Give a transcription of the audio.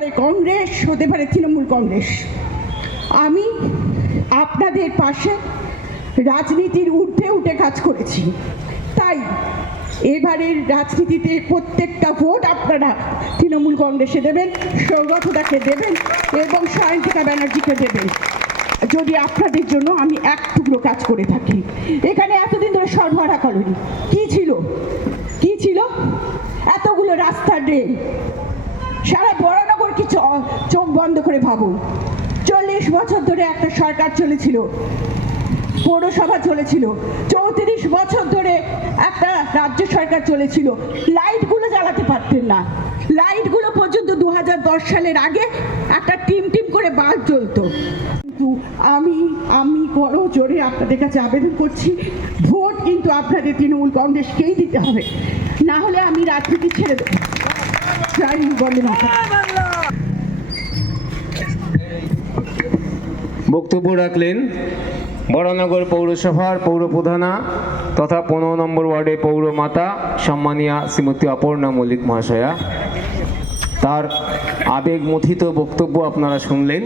পারে কংগ্রেস, হতে পারে তৃণমূল কংগ্রেস। আমি আপনাদের পাশে রাজনীতির ঊর্ধ্বে উঠে কাজ করেছি। তাই এবারের রাজনীতিতে প্রত্যেকটা ভোট আপনারা তৃণমূল কংগ্রেসে দেবেন, সৌগতদাকে দেবেন এবং সায়ন্তিকা ব্যানার্জিকে দেবেন। যদি আপনাদের জন্য আমি এক টুকরো কাজ করে থাকি। এখানে এতদিন ধরে সরবরাহ করেনি কি ছিল? কি ছিল? এতগুলো রাস্তা ড্রেন সারা বড়নগর কি চোখ বন্ধ করে ভাবুন। চল্লিশ বছর ধরে একটা সরকার চলেছিল, পৌরসভা চলেছিল, চৌত্রিশ বছর ধরে একটা রাজ্য সরকার চলেছিল। লাইটগুলো জ্বালাতে পারতেন না। লাইটগুলো পর্যন্ত দু সালের আগে একটা টিম টিম করে বাস জ্বলতো। কিন্তু আমি আমি বড় জোরে আপনাদের কাছে আবেদন করছি, ভোট কিন্তু আপনাদের তৃণমূল কংগ্রেসকেই দিতে হবে। না হলে আমি রাজনীতি ছেড়ে দেবো। বন্দে মাতরম। বক্তব্য রাখলেন বড়নগর পৌরসভার পৌর প্রধানা তথা পনেরো নম্বর ওয়ার্ডের পৌরমাতা সম্মানিয়া শ্রীমতী অপর্ণা মল্লিক মহাশয়া। তার আবেগমথিত বক্তব্য আপনারা শুনলেন।